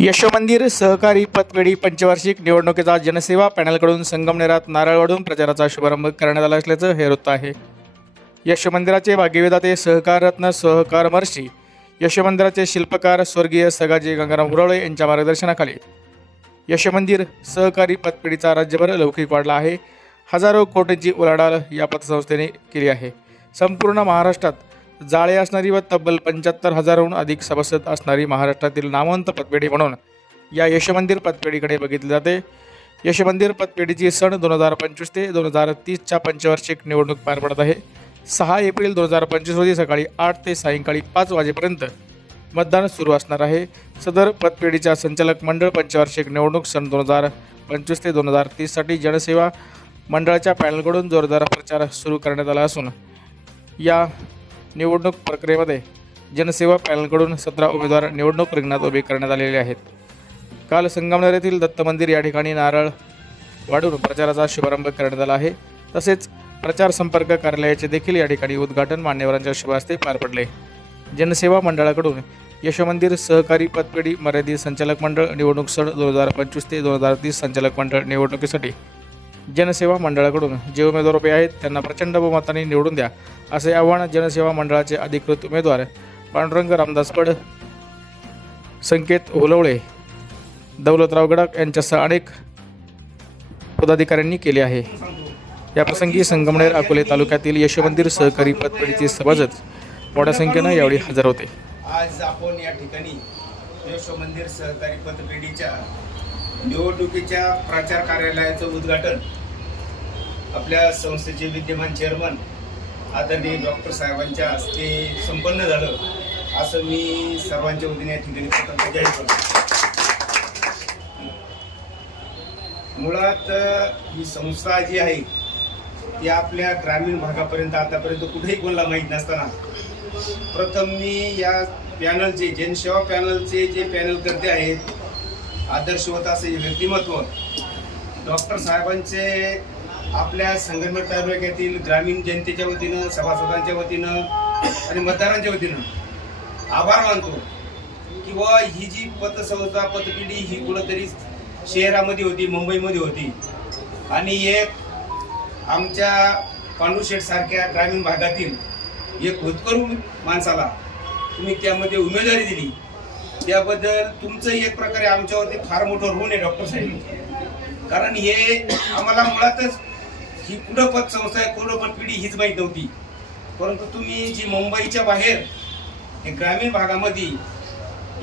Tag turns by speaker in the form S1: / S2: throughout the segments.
S1: यशोमंदिर सहकारी पतपेढी पंचवार्षिक निवडणुकीचा जनसेवा पॅनलकडून संगमनेरात नारळवाडून प्रचाराचा शुभारंभ करण्यात आला असल्याचं हे वृत्त आहे. यशोमंदिराचे भाग्यविदाते सहकाररत्न सहकारमर्षी यशोमंदिराचे शिल्पकार स्वर्गीय सगाजी गंगाराम गुरवळे यांच्या मार्गदर्शनाखाली यशोमंदिर सहकारी पतपेढीचा राज्यभर लौकिक वाढला आहे. हजारो कोटींची उलाढाल या पतसंस्थेने केली आहे. संपूर्ण महाराष्ट्रात जाळे असणारी व तब्बल पंच्याहत्तर हजारहून अधिक सभासद असणारी महाराष्ट्रातील नामवंत पतपेढी म्हणून या यशमंदिर पतपेढीकडे बघितले जाते. यशमंदिर पतपेढीची सण दोन हजार पंचवीस ते दोन हजार तीसच्या पंचवार्षिक निवडणूक पार पडत आहे. सहा एप्रिल दोन हजार पंचवीस रोजी सकाळी आठ ते सायंकाळी पाच वाजेपर्यंत मतदान सुरू असणार आहे. सदर पतपेढीच्या संचालक मंडळ पंचवार्षिक निवडणूक सन दोन हजार पंचवीस ते दोन हजार तीससाठी जनसेवा मंडळाच्या पॅनलकडून जोरदार प्रचार सुरू करण्यात आला असून या निवडणूक प्रक्रियेमध्ये जनसेवा पॅनलकडून सतरा उमेदवार निवडणूक रिंगणात उभे करण्यात आलेले आहेत. काल संगमनेर येथील दत्त मंदिर या ठिकाणी नारळ वाढून प्रचाराचा शुभारंभ करण्यात आला आहे. तसेच प्रचार संपर्क कार्यालयाचे देखील या ठिकाणी उद्घाटन मान्यवरांच्या शुभ हस्ते पार पडले. जनसेवा मंडळाकडून यशमंदिर सहकारी पतपेढी मर्यादित संचालक मंडळ निवडणूक सण दोन हजार पंचवीस ते दोन हजार तीस संचालक मंडळ निवडणुकीसाठी जनसेवा मंडळाकडून जे उमेदवार उभे आहेत त्यांना प्रचंड बहुमताने निवडून द्या असे आव्हान जनसेवा मंडळाचे अधिकृत उमेदवार पांडुरंग रामदास पड संकेत होलवळे दौलतराव गडाख यांच्यासह अनेक पदाधिकाऱ्यांनी केले आहे. याप्रसंगी संगमनेर अकोले तालुक्यातील यशमंदिर सहकारी पतपेढीचे सभासद मोठ्या संख्येनं यावेळी हजर होते.
S2: आज आपण या ठिकाणी यशोमंदिर सहकारी पतपेढीच्या निवडणुकीच्या प्रचार कार्यालयाचं उद्घाटन आपल्या संस्थेचे विद्यमान चेअरमन आदरणीय डॉक्टर साहेबांच्या हस्ते संपन्न झालं असं मी सर्वांच्या वतीने या ठिकाणी प्रथम जाहीर करतो. मुळात ही संस्था जी आहे ती आपल्या ग्रामीण भागापर्यंत आतापर्यंत कुठेही कोणाला माहीत नसताना प्रथम मी या पॅनलचे जनसेवा पॅनलचे जे पॅनल करते आहेत आदर्शवत असे व्यक्तिमत्व. डॉक्टर साहेबांचे आपल्या संगमनेर तालुक्यातील ग्रामीण जनतेच्या वतीनं सभासदांच्या वतीनं आणि मतदारांच्या वतीनं आभार मानतो किंवा ही जी पतसंस्था पतपिढी ही कुठंतरी शहरामध्ये होती मुंबईमध्ये होती. आणि एक आमच्या पांडुशेठ सारख्या ग्रामीण भागातील एक होतकरू माणसाला तुम्ही त्यामध्ये उमेदवारी दिली. त्याबद्दल तुमचं एक प्रकारे आमच्यावरती फार मोठं ऋण आहे डॉक्टर साहेब. कारण हे आम्हाला मुळातच ही कुठं पतसंस्था आहे कुठं पण पिढी हीच माहीत नव्हती. परंतु तुम्ही जी मुंबईच्या बाहेर हे ग्रामीण भागामध्ये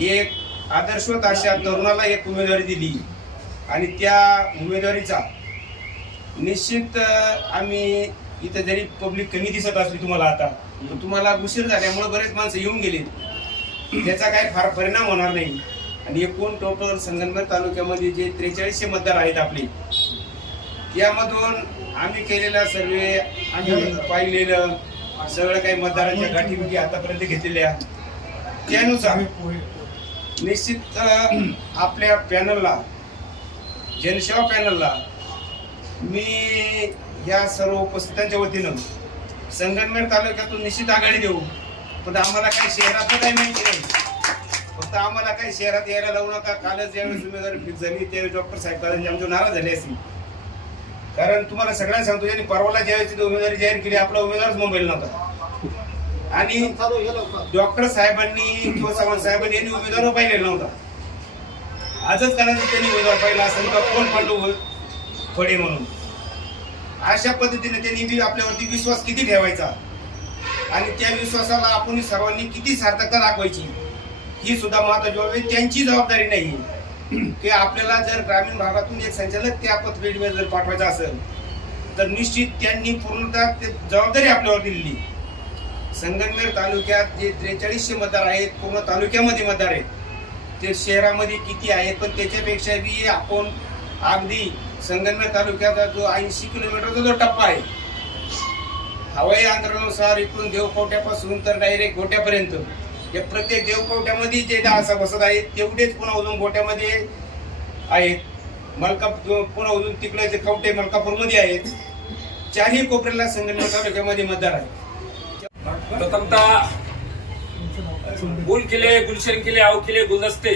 S2: एक आदर्शवत अशा तरुणाला एक उमेदवारी दिली. आणि त्या उमेदवारीचा निश्चित आम्ही इथं जरी पब्लिक कमी दिसत असली तुम्हाला आता तर तुम्हाला उशीर झाल्यामुळे बरेच माणसं येऊन गेलेत. त्याचा काही फार परिणाम होणार नाही. आणि एकूण टोटल संगमनेर तालुक्यामध्ये जे त्रेचाळीसशे मतदार आहेत आपले यामधून आम्ही केलेला सर्वे आम्ही पाहिलेलं सगळं काही मतदारांच्या गाठी आतापर्यंत घेतलेल्या त्यानुसार निश्चित आपल्या पॅनलला जनसेवा पॅनलला मी या सर्व उपस्थितांच्या वतीनं संगमनेर तालुक्यातून निश्चित आघाडी देऊ पण आम्हाला काही शहरातलं काही माहिती नाही. फक्त आम्हाला काही शहरात यायला लावू नका. कालच ज्यावेळेस उमेदवारी फिक्स झाली त्यावेळेस डॉक्टर साहेब आमच्या नाराज झाले असतील. कारण तुम्हाला सगळ्यांना सांगतो यांनी परवाला ज्यावेळेस तिथे उमेदवारी जाहीर केली आपला उमेदवारच मुंबईला नव्हता. आणि डॉक्टर साहेबांनी किंवा सावंत साहेबांनी यांनी उमेदवार पाहिलेला नव्हता. आजच कदाचित त्यांनी उमेदवार पाहिला असेल का कोण पांडू फडे म्हणून? अशा पद्धतीने त्यांनी बी आपल्यावरती विश्वास किती ठेवायचा? आणि त्या विश्वासाला आपण सर्वांनी किती सार्थकता दाखवायची? ही सुद्धा महत्वाची बाब त्यांची जबाबदारी नाही. की आपल्याला जर ग्रामीण भागातून एक संचालक त्या पतपेढीमध्ये जर पाठवायचा असेल तर निश्चित त्यांनी पूर्णतः ते जबाबदारी आपल्यावर दिलेली. संगमनेर तालुक्यात जे त्रेचाळीसशे मतदार आहेत पूर्ण तालुक्यामध्ये मतदार आहेत. ते शहरामध्ये किती आहेत पण त्याच्यापेक्षा बी आपण अगदी संगमनेर तालुक्याचा जो ऐंशी किलोमीटरचा जो टप्पा आहे हवाई अंतरानुसार इकडून देवकोट्यापासून तर डायरेक्ट गोट्यापर्यंत. या प्रत्येक देवकोट्यामध्ये जे दहा बसत आहेत तेवढेच पुन्हा अजून गोट्यामध्ये आहेत. मलका पुन्हा अजून तिकडे जे कवटे मलकापूरमध्ये आहेत चारही कोपऱ्याला संगमनेर तालुक्यामध्ये मतदार आहेत
S3: प्रथमतः गुल किले गुलशन किले आव किले गुलदस्ते.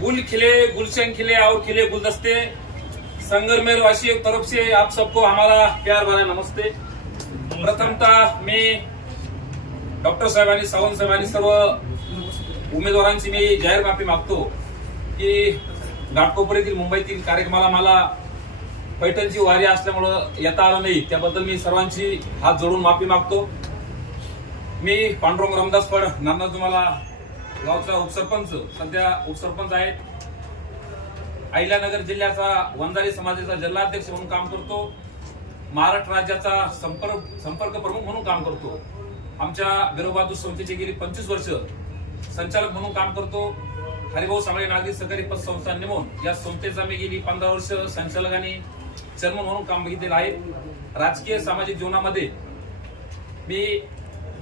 S3: गुल खिले गुलशन खिले और खिले गुलदस्ते. संगरमेर वासी तरफ से आप सबको हमारा प्यार भरा नमस्ते. प्रथमतः मी डॉक्टर साहेब आणि सावंत साहेबांनी सर्व उमेदवारांची मी जाहीर माफी मागतो की घाटकोपरीतील मुंबईतील कार्यक्रमाला मला पैठणची वारी असल्यामुळं येता आलं नाही. त्याबद्दल मी सर्वांची हात जोडून माफी मागतो. मी पांडुरंग रामदास फड नाना तुम्हाला गावचा उपसरपंच सध्या उपसरपंच आहेत अहिल्यानगर जिल्ह्याचा वंजारी समाजाचा जिल्हाध्यक्ष म्हणून काम करतो. महाराष्ट्र राज्याचा संपर्क संपर्क प्रमुख म्हणून काम करतो. आमच्या बिरोबादू संस्थेची गेली पंचवीस वर्ष संचालक म्हणून काम करतो. हरिभाऊ सांगळे नागरी सहकारी पतसंस्था नेमून या संस्थेचा मी गेली पंधरा वर्ष संचालक आणि चेअरमन म्हणून काम बघितलेलं आहे. राजकीय सामाजिक जीवनामध्ये मी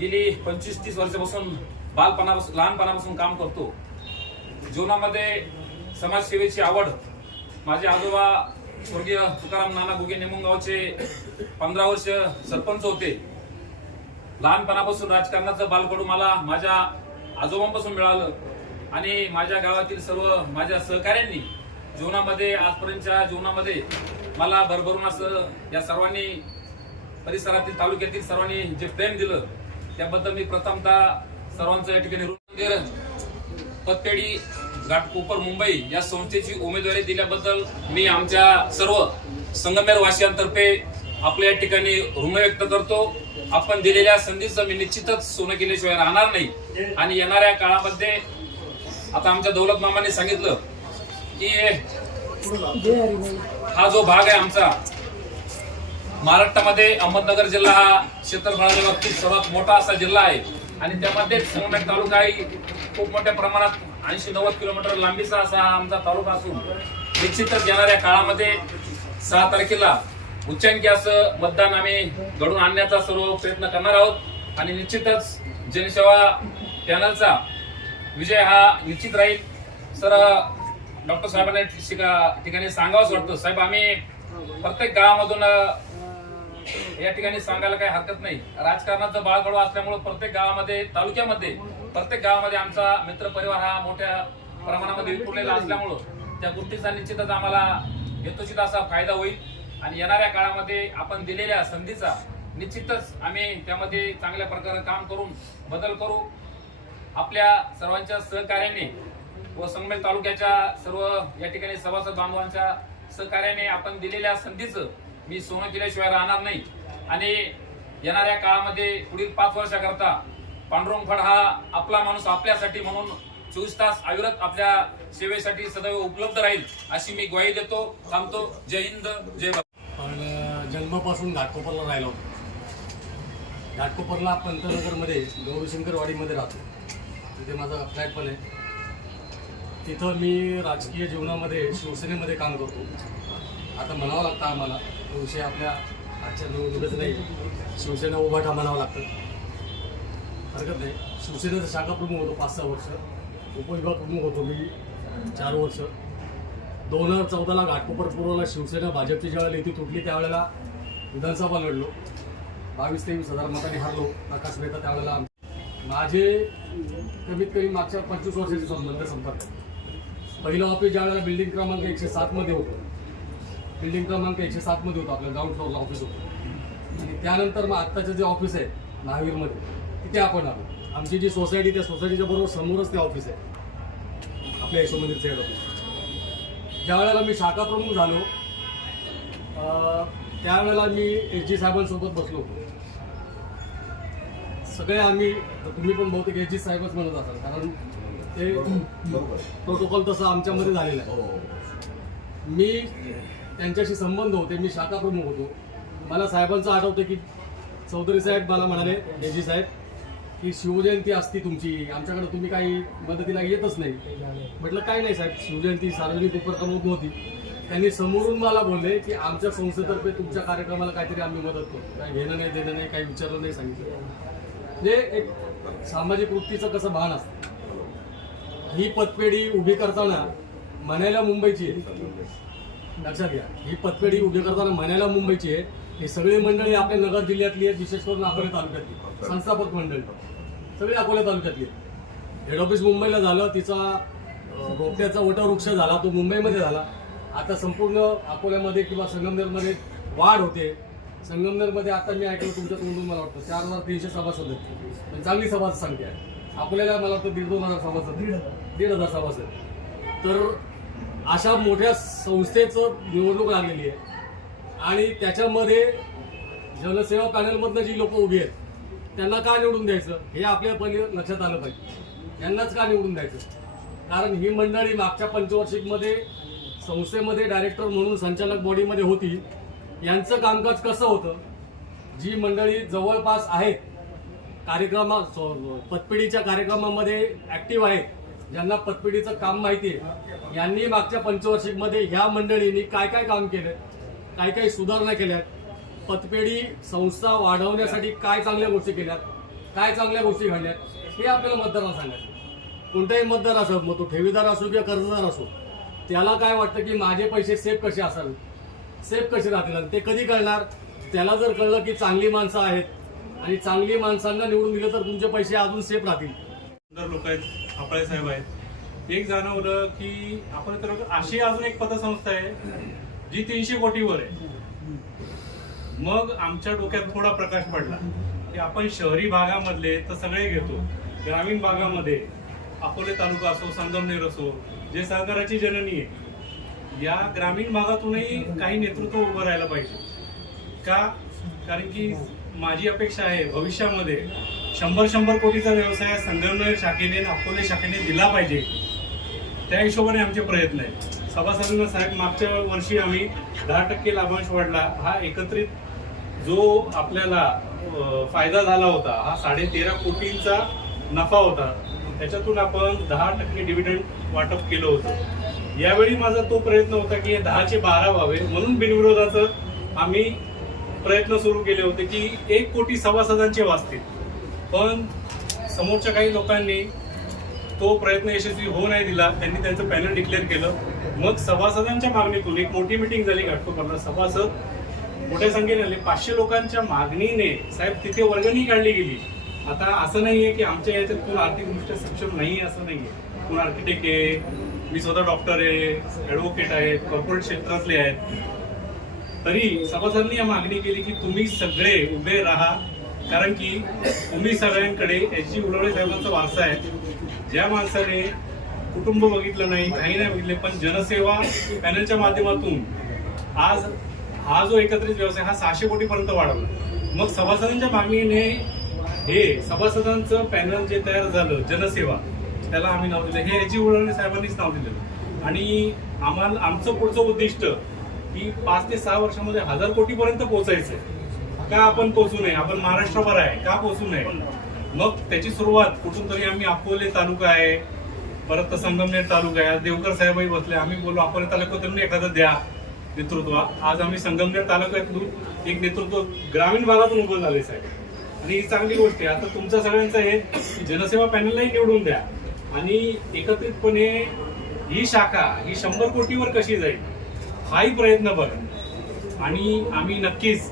S3: गेली पंचवीस तीस वर्षापासून बालपणापासून लहानपणापासून काम करतो. जीवनामध्ये समाजसेवेची आवड माझे आजोबा स्वर्गीय तुकाराम नाना गुगे निमुंगावचे पंधरा वर्ष सरपंच होते. लहानपणापासून राजकारणाचं बालकडू मला माझ्या आजोबांपासून मिळालं आणि माझ्या गावातील सर्व माझ्या सहकाऱ्यांनी जीवनामध्ये आजपर्यंतच्या जीवनामध्ये मला भरभरून असं या सर्वांनी परिसरातील तालुक्यातील सर्वांनी जे प्रेम दिलं त्याबद्दल मी प्रथमतः सर्वांचं या ठिकाणी ऋण पतपेढी घाटकोपर मुंबई या संस्थेची उमेदवारी दिल्याबद्दल मी आमच्या सर्व संगमेर वासियांतर्फे आपल्या या ठिकाणी ऋण व्यक्त करतो. आपण दिलेल्या संधीचं मी निश्चितच सोनं केल्याशिवाय राहणार नाही. आणि येणाऱ्या काळामध्ये आता आमच्या दौलत मामाने सांगितलं की हा जो भाग आहे आमचा महाराष्ट्रामध्ये अहमदनगर जिल्हा हा क्षेत्रफळाच्या बाबतीत सर्वात मोठा असा जिल्हा आहे. आणि त्यामध्ये संगमेर तालुका ही खूप मोठ्या प्रमाणात ऐंशी नव्वद किलोमीटर लांबीचा असा हा आमचा तालुका असून निश्चितच येणाऱ्या काळामध्ये सहा तारखेला उच्चांकी असं मतदान आम्ही घडून आणण्याचा सर्व प्रयत्न करणार आहोत. आणि निश्चितच जनसेवा पॅनलचा विजय हा निश्चित राहील. सर डॉक्टर साहेबांना ठिकाणी सांगावंच वाटतं. साहेब आम्ही प्रत्येक गावामधून या ठिकाणी सांगायला काही हरकत नाही. राजकारणाचं बाळगडू असल्यामुळे प्रत्येक गावामध्ये तालुक्यामध्ये प्रत्येक गावामध्ये आमचा मित्र परिवार हा मोठ्या प्रमाणामध्ये विखुरलेला असल्यामुळं त्या गोष्टीचा निश्चितच आम्हाला यथोचित असा फायदा होईल. आणि येणाऱ्या काळामध्ये आपण दिलेल्या संधीचा निश्चितच आम्ही त्यामध्ये चांगल्या प्रकारे काम करून बदल करू. आपल्या सर्वांच्या सहकार्याने व संगमेल तालुक्याच्या सर्व या ठिकाणी सभासद बांधवांच्या सहकार्याने आपण दिलेल्या संधीचं मी सोनं केल्याशिवाय राहणार नाही. आणि येणाऱ्या काळामध्ये पुढील पाच वर्षाकरता पांडुरंग फड हा आपला माणूस आपल्यासाठी म्हणून चोवीस तास अविरत आपल्या सेवेसाठी सदैव उपलब्ध राहील अशी मी ग्वाही देतो थांबतो. जय हिंद जय भारत.
S4: पण जन्मापासून घाटकोपरला राहिलो होतो. घाटकोपरला पंतनगरमध्ये गौरीशंकरवाडीमध्ये राहतो. तिथे माझा फ्लॅट पण आहे. तिथं मी राजकीय जीवनामध्ये शिवसेनेमध्ये काम करतो. आता म्हणावं लागतं आम्हाला तो विषय आपल्या आजच्या निवडणुकीत नाही. शिवसेना उभा म्हणावं लागतं. हरकत नाही. शिवसेनेचा शाखा प्रमुख होतो पाच सहा वर्ष. उपविभाग प्रमुख होतो मी चार वर्ष. दोन हजार चौदाला घाटकोपर पूर्वला शिवसेना भाजपची ज्यावेळेला युती तुटली त्यावेळेला विधानसभा लढलो. बावीस तेवीस हजार मतांनी हारलो. प्रकाश मेहता त्यावेळेला माझे कमीत कमी मागच्या पंचवीस वर्षाचे संबंध संपर्क पहिलं ऑफिस ज्यावेळेला बिल्डिंग क्रमांक एकशे सातमध्ये होतं. बिल्डिंग क्रमांक एकशे सातमध्ये होतं आपल्या ग्राउंड फ्लोअरला ऑफिस होतं. आणि त्यानंतर मग आत्ताचं जे ऑफिस आहे महावीरमध्ये तिथे आपण आलो. आमची जी सोसायटी त्या सोसायटीच्या बरोबर समोरच ते ऑफिस आहे. आपल्या यशोमंदिरचं हेड ऑफिस ज्या वेळेला मी शाखा प्रमुख झालो त्यावेळेला मी एस जी साहेबांसोबत बसलो होतो. सगळे आम्ही तुम्ही पण बहुतेक एस जी साहेबच म्हणत असाल कारण ते प्रोटोकॉल तसं आमच्यामध्ये झालेलं आहे. मी त्यांच्याशी संबंध होते मी शाखा प्रमुख होतो. मला साहेबांचं आठवतं की चौधरी साहेब मला म्हणाले डेजी साहेब की शिवजयंती असती तुमची आमच्याकडे तुम्ही काही मदतीला येतच नाही. म्हटलं काय नाही साहेब शिवजयंती सार्वजनिक उपक्रम होती. त्यांनी समोरून मला बोलले की आमच्या संस्थेतर्फे तुमच्या कार्यक्रमाला काहीतरी आम्ही मदत करू. काही घेणं नाही देणं नाही काही विचारलं नाही सांगितलं. म्हणजे एक सामाजिक वृत्तीचं कसं भान असतं. ही पतपेढी उभी करताना म्हणायला मुंबईची लक्षात घ्या. ही पतपेढी उभी करताना म्हणायला मुंबईची आहे ही सगळी मंडळी आपल्या नगर जिल्ह्यातली आहेत विशेष करून अकोले तालुक्यातली. संस्थापक मंडळी. सगळी अकोले तालुक्यातली आहेत. हेड ऑफिस मुंबईला झालं तिचा रोपट्याचा वटवृक्ष झाला तो मुंबईमध्ये झाला. आता संपूर्ण अकोल्यामध्ये किंवा संगमनेरमध्ये वाढ होते. संगमनेरमध्ये आता मी ऐकलं तुमच्या तोंडून मला वाटतं चार हजार तीनशे सभासद आहेत. म्हणजे चांगली सभासद संख्या आहे. अकोल्याला मला वाटतं दीड दोन हजार सभासद दीड हजार. सभासद तर अशा मोठ्या संस्थेचं निवडणूक लागलेली आहे. आणि त्याच्यामध्ये जनसेवा पॅनलमधनं जी लोक उभी आहेत त्यांना का निवडून द्यायचं? हे आपल्या पहिले लक्षात आलं पाहिजे. यांनाच का निवडून द्यायचं? कारण ही मंडळी मागच्या पंचवार्षिकमध्ये संस्थेमध्ये डायरेक्टर म्हणून संचालक बॉडीमध्ये होती. यांचं कामकाज कसं होतं? जी मंडळी जवळपास आहेत कार्यक्रमा स- पतपिढीच्या कार्यक्रमामध्ये ॲक्टिव्ह आहेत ज्यांना पतपिढीचं काम माहिती आहे यांनी मागच्या पंचवार्षिकमध्ये ह्या मंडळींनी काय काय काम केलं काय काय सुधारणा केल्यात पतपेढी संस्था वाढवण्यासाठी काय चांगल्या गोष्टी केल्यात काय चांगल्या गोष्टी घडल्यात हे आपल्याला मतदारांना सांगायचं कोणताही मतदार असो मग तो ठेवीदार असो किंवा कर्जदार असो त्याला काय वाटतं की माझे पैसे सेफ कसे असाल सेफ कसे राहतील? आणि ते कधी कळणार त्याला जर कळलं की चांगली माणसं आहेत आणि चांगली माणसांना निवडून दिलं तर तुमचे पैसे अजून सेफ राहतील.
S5: लोक आहेत. आपळे साहेब आहेत. एक जाणवलं की आपण तर अशी अजून एक पतसंस्था आहे जी तीनशे कोटीवर आहे. मग आमच्या डोक्यात थोडा प्रकाश पडला की आपण शहरी भागामधले तर सगळे घेतो. ग्रामीण भागामध्ये अकोले तालुका असो संगमनेर असो जे सहकाराची जननी आहे या ग्रामीण भागातूनही काही नेतृत्व उभं राहायला पाहिजे. का? कारण की माझी अपेक्षा आहे भविष्यामध्ये शंभर शंभर कोटीचा व्यवसाय संगमनेर शाखेने अकोले शाखेने दिला पाहिजे. त्या हिशोबाने आमचे प्रयत्न आहेत. सभासदांना साहेब मागच्या वर्षी आम्ही दहा टक्के लाभांश वाढला. हा एकत्रित जो आपल्याला फायदा झाला होता हा साडेतेरा कोटींचा नफा होता त्याच्यातून आपण दहा टक्के डिव्हिडंड वाटप केलं होतं. यावेळी माझा तो प्रयत्न होता की हे दहाचे बारा व्हावे. म्हणून बिनविरोधाचं आम्ही प्रयत्न सुरू केले होते की एक कोटी सभासदांचे वाचतील. पण समोरच्या काही लोकांनी तो प्रयत्न यशस्वी होऊ नाही दिला त्यांनी त्यांचं पॅनल डिक्लेअर केलं. मग सभासदांच्या मागणीतून एक मोठी मिटिंग झाली घाटकोपरला. सभासद मोठ्या संख्येने आले. पाचशे लोकांच्या मागणीने साहेब तिथे वर्गणी काढली गेली. आता असं नाही आहे की आमच्या याच्यात कोण आर्थिकदृष्ट्या सक्षम नाही असं नाही आहे कोण आर्किटेक्ट आहे? मी स्वतः डॉक्टर आहे ॲडव्होकेट आहेत कॉर्पोरेट क्षेत्रातले आहेत. तरी सभासदांनी या मागणी केली की तुम्ही सगळे उभे राहा. कारण की तुम्ही सगळ्यांकडे एच जी उलवडे साहेबांचा वारसा आहे. ज्या माणसाने कुटुंब बघितलं नाही काही नाही बघितले पण जनसेवा पॅनलच्या माध्यमातून आज हा जो एकत्रित व्यवसाय हा सहाशे कोटीपर्यंत वाढवला. मग सभासदांच्या मागणीने हे सभासदांचं पॅनल जे तयार झालं जनसेवा त्याला आम्ही नाव दिलं. हे एच जी उलवडे साहेबांनीच नाव दिलं. आणि आम्हाला आमचं पुढचं उद्दिष्ट की पाच ते सहा वर्षामध्ये हजार कोटीपर्यंत पोहोचायचं आहे का आपण पोहोचू नये? आपण महाराष्ट्रभर आहे. का पोहोचू नये? मग त्याची सुरुवात कुठून तरी आम्ही अकोले तालुका आहे. परत संगमनेर तालुका आहे. आज देवकर साहेबही बसले. आम्ही बोललो अकोले तालुक्यातून एखादं द्या नेतृत्व. आज आम्ही संगमनेर तालुक्यातून एक नेतृत्व ग्रामीण भागातून उभं झाले साहेब. आणि ही चांगली गोष्ट आहे. आता तुमच्या सगळ्यांचं हे जनसेवा पॅनललाही निवडून द्या. आणि एकत्रितपणे ही शाखा ही शंभर कोटीवर कशी जाईल हाही प्रयत्न बघ. आणि आम्ही नक्कीच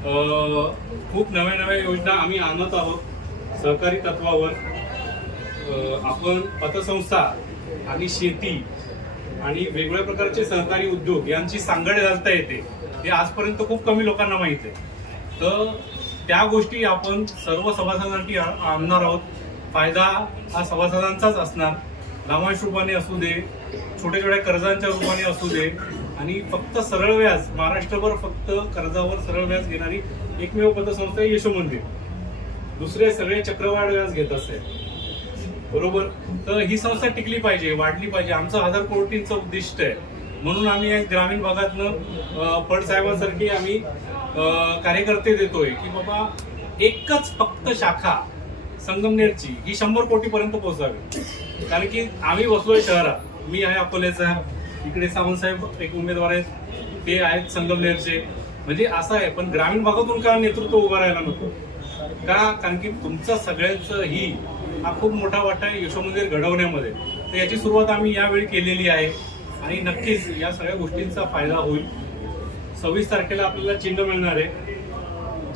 S5: खूप नव्या नव्या योजना आम्ही आणत आहोत. सहकारी तत्वावर. आपण पतसंस्था आणि शेती आणि वेगवेगळ्या प्रकारचे सहकारी उद्योग यांची सांगड घालता येते. हे आजपर्यंत खूप कमी लोकांना माहीत आहे. तर त्या गोष्टी आपण सर्व सभासदांसाठी आ- आणणार आहोत. फायदा हा सभासदांचाच असणार. नामांश रूपाने असू दे छोट्या छोट्या कर्जांच्या रूपाने असू दे आणि फक्त सरळ व्याज महाराष्ट्रभर फक्त कर्जावर सरळ व्याज घेणारी एकमेव पतसंस्था आहे यशोमंदिर दुसरे सगळे चक्रवाढ व्याज घेत असते बरोबर? तर ही संस्था टिकली पाहिजे वाढली पाहिजे. आमचं हजार कोटींचं उद्दिष्ट आहे. म्हणून आम्ही ग्रामीण भागातनं अं, फडसाहेबांसारखी आम्ही कार्यकर्ते देतोय की बाबा एकच फक्त शाखा संगमनेरची ही शंभर कोटीपर्यंत पोहोचावी. कारण की आम्ही बसलोय शहरात. मी आहे अकोल्याचा इकडे सावंतसाहेब एक उमेदवार आहेत. ते आहेत संगमनेरचे. म्हणजे असं आहे पण ग्रामीण भागातून का नेतृत्व उभं राहायला नको? का? कारण की तुमचं सगळ्यांचं ही हा खूप मोठा वाटा आहे यशोमंदिर घडवण्यामध्ये. तर याची सुरुवात आम्ही यावेळी केलेली आहे. आणि नक्कीच या सगळ्या गोष्टींचा फायदा होईल. सव्वीस तारखेला आपल्याला चिन्ह मिळणार आहे.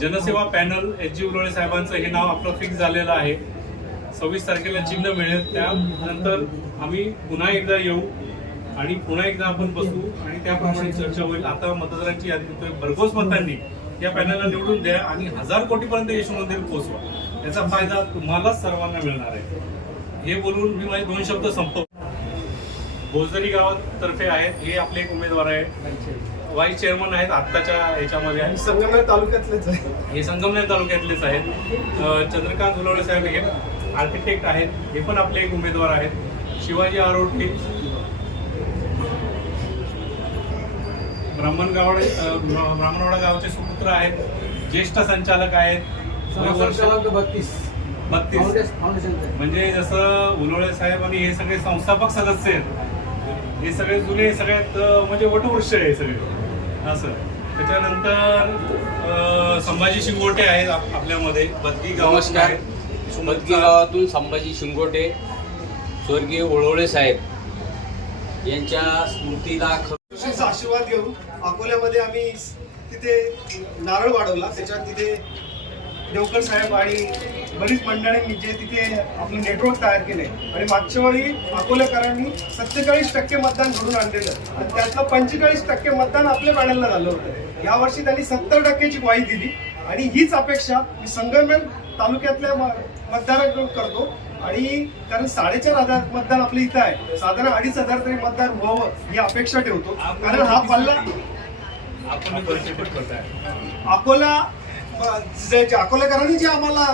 S5: जनसेवा पॅनल एच जी उलोळे साहेबांचं हे नाव आपलं फिक्स झालेलं आहे. सव्वीस तारखेला चिन्ह मिळेल. त्यानंतर आम्ही पुन्हा एकदा येऊ. आणि पुन्हा एकदा आपण बसू आणि त्याप्रमाणे चर्चा होईल. आता मतदारांची यादी भरघोस मतांनी. या पॅनलला निवडून द्या आणि हजार कोटीपर्यंत यश मंदिर पोहोचवा. याचा फायदा तुम्हालाच सर्वांना मिळणार आहे. हे बोलून मी माझे दोन शब्द संपव भोजदरी गावातर्फे आहेत. हे आपले एक उमेदवार आहे वाईस चेअरमन आहेत. आत्ताच्या याच्यामध्ये आहे
S2: संगमनेर तालुक्यातलेच आहे
S5: हे संगमनेर तालुक्यातलेच आहेत. चंद्रकांत उलवडे साहेब हे आर्किटेक्ट आहेत. हे पण आपले एक उमेदवार आहेत. शिवाजी आरोटे ब्राह्मणगावडे ब्राह्मणवाडा गावचे सुपुत्र आहेत ज्येष्ठ संचालक आहेत. वय वर्ष बत्तीस. म्हणजे जसं उलवळे साहेब आणि हे सगळे संस्थापक सदस्य आहेत. हे सगळे जुने सगळ्यात म्हणजे वटवृक्ष आहे सगळे. असं त्याच्यानंतर संभाजी शिंगोटे आहेत आप- आपल्यामध्ये. बदगी आहेत.
S6: मदगी गावातून संभाजी शिंगोटे स्वर्गीय ओळवळे साहेब यांच्या स्मृतीला
S7: आशीर्वाद घेऊन अकोल्यामध्ये आम्ही तिथे नारळ वाढवला. त्याच्यात तिथे देवकर साहेब आणि बरीच मंडळींनी जे म्हणजे तिथे आपलं नेटवर्क तयार केले आणि मागच्या वेळी अकोलेकरांनी सत्तेचाळीस टक्के मतदान घडून आणलेलं. आणि त्यातलं पंचेचाळीस टक्के मतदान आपल्या पॅनलला झालं होतं. यावर्षी त्यांनी सत्तर टक्क्याची ग्वाही दिली. आणि हीच अपेक्षा मी संगमेल तालुक्यातल्या म- मतदारांकडून करतो. आणि कारण साडेचार हजार मतदान आपल्या इथं आहे. साधारण अडीच हजार तरी मतदान व्हावं ही अपेक्षा ठेवतो. कारण हा पल्ला अकोला अकोलेकरांनी जी आम्हाला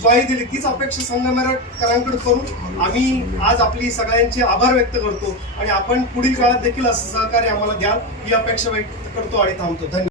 S7: ग्वाही दिली तीच अपेक्षा संगमेरकरांकडे करून आम्ही आज आपली सगळ्यांचे आभार व्यक्त करतो. आणि आपण पुढील काळात देखील असं सहकार्य आम्हाला द्याल ही अपेक्षा व्यक्त करतो आणि थांबतो. धन्यवाद.